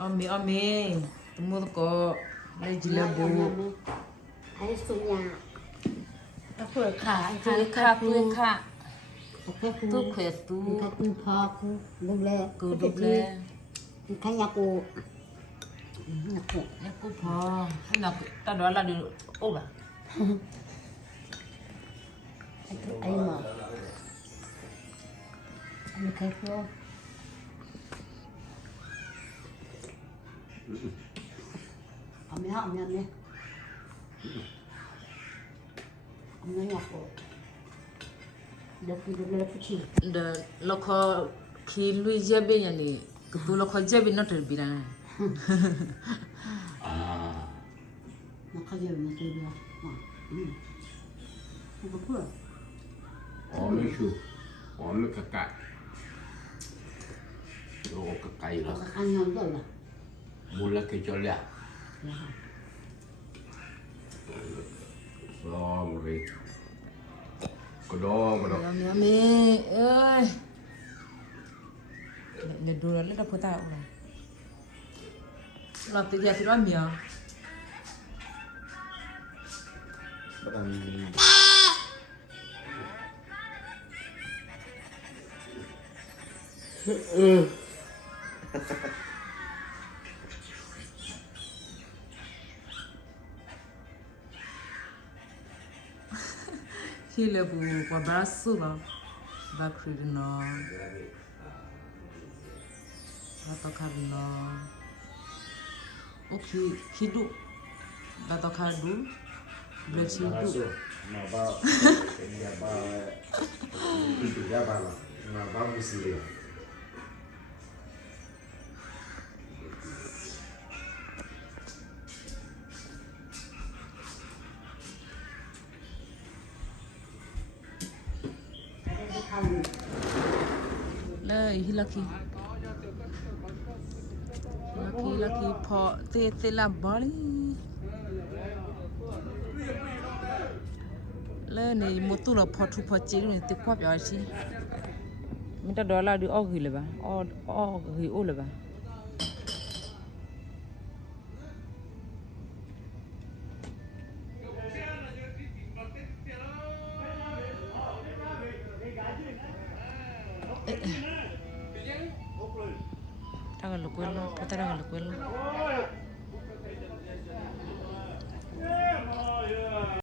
Ame, temu ko lejilebu. Ai sunya. Aku kha Kha. Aku Tu khỏe tu. Aku phaku duble. Ku double. Kaya aku. Ku pho. Nak ta đó là điều ô bà. Ai mà. Anh khai cô. Ông nhắm nè. Ông nhắm cô. Được chi. Nda lokho khi lui jebe yani. Tu lokho jebe not bi na. Nó khai giờ nó chơi được. Không có cửa. Ome chu. Ome kakak. Oh kakai lah. Anh nhắm rồi à? Mula kecil ya. Long ri. Kodong. Ame ơi. Le dura le da pota ora. La te ya tiro mia. Hile bu kwa brasu ba. Bakri no. Batokaru no. Okay, kidu. Batokaru. Berarti itu. Naba, itu dia bala, naba muslim. Lah, hilaki. Laki po te la bali. Lah ni motu la po tu po chi ni te kwa bia chi. Minta dollar di og le ba. Og hi o le ba. Tagal lo kwelo, potara lo kwelo.